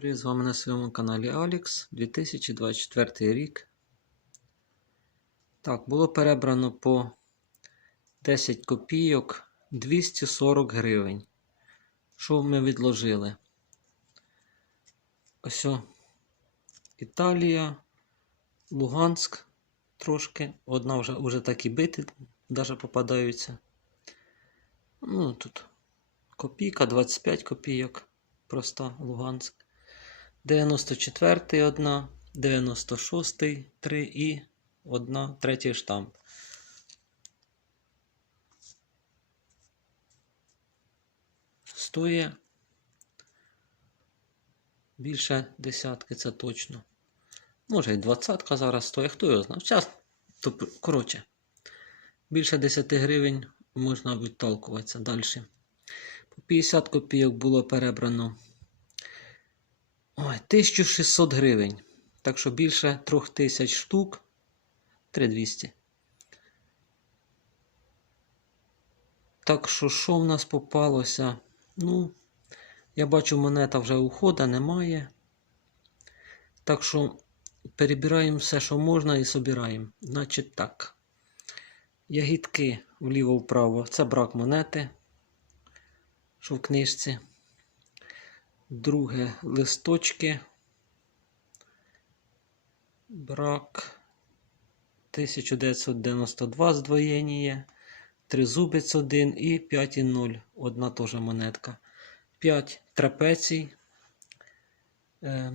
Привіт, з вами на своєму каналі Алікс 2024 рік. Так, було перебрано по 10 копійок 240 гривень. Що ми відложили? Ось о, Італія, Луганськ трошки. Одна вже, вже так і бити, навіть попадаються. Ну, тут копійка, 25 копійок. Проста Луганськ. 94 одна, 96 3 і одна третій штамп. Стоє більше десятки, це точно. Може і двадцятка зараз стоїть, хто його знає. Зараз, то, коротше, більше 10 гривень можна відталкуватися далі. По 50 копійок було перебрано Ой, 1600 гривень. Так що більше 3000 штук. 3200. Так що, що в нас попалося? Ну, я бачу, монета вже ухода немає. Так що перебираємо все, що можна, і собираємо. Значить так. Ягідки вліво-вправо. Це брак монети, що в книжці. Друге листочки. Брак 1992 здвоєння. Тризубець 1 і 5,0. Одна теж монетка. 5 трапецій. Е,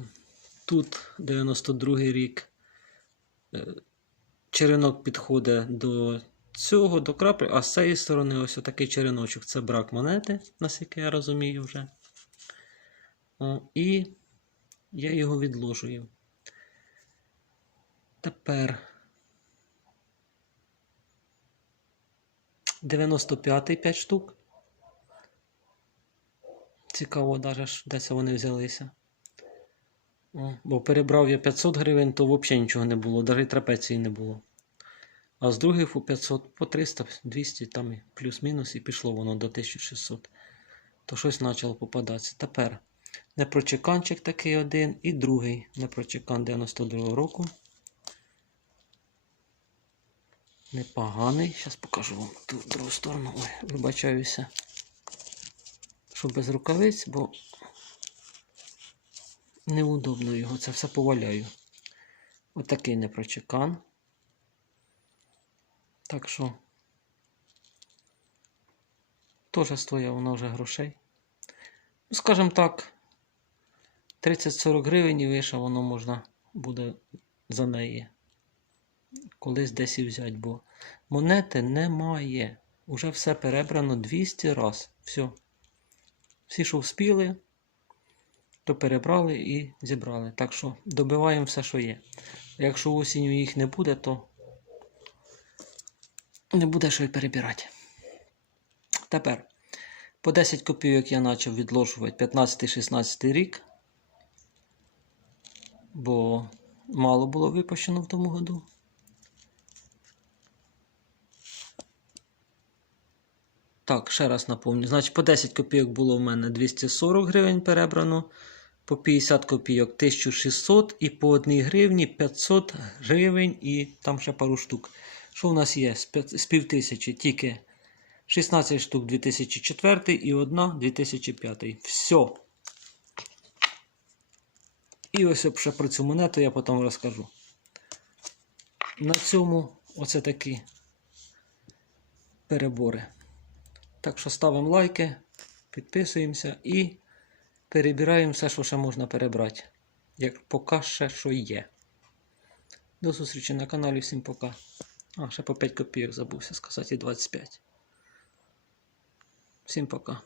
Тут 92 рік. Е, Черенок підходить до цього, до краплі, а з цієї сторони ось такий череночок. Це брак монети, наскільки я розумію вже. І я його відложую. Тепер 95-й 5 штук. Цікаво, навіть де це вони взялися. Бо перебрав я 500 гривень, то взагалі нічого не було, навіть трапеції не було. А з других по 500, по 300, 200, там і плюс-мінус, і пішло воно до 1600. То щось почало попадатися. Тепер непрочеканчик такий один і другий непрочекан 92 року. Непоганий. Зараз покажу вам ту другу сторону. Ой, вибачаюся. Що без рукавиць, бо неудобно його, це все поваляю. Отакий непрочекан. Так що теж стоїть воно вже грошей. Ну, скажімо так, 30-40 гривень і вище воно можна буде за неї. Колись десь і взяти, бо монети немає. Уже все перебрано 200 раз. Все. Всі, що вспіли, то перебрали і зібрали. Так що добиваємо все, що є. Якщо осінню їх не буде, то не буде що й перебирати. Тепер по 10 копійок я почав відложувати 15-16 рік, бо мало було випущено в тому году. Так, ще раз напомню. Значить, по 10 копійок було в мене 240 гривень перебрано, по 50 копійок 1600 і по 1 гривні 500 гривень і там ще пару штук. Що в нас є? З пів тисячі, тільки 16 штук 2004 і одна 2005. Все. І ось ще про цю монету я потім розкажу. На цьому оце такі перебори. Так що ставимо лайки, підписуємося і перебираємо все, що ще можна перебрати. Як поки ще що є. До зустрічі на каналі. Всім пока. А, ще по 5 копійок забувся сказати і 25. Всім пока.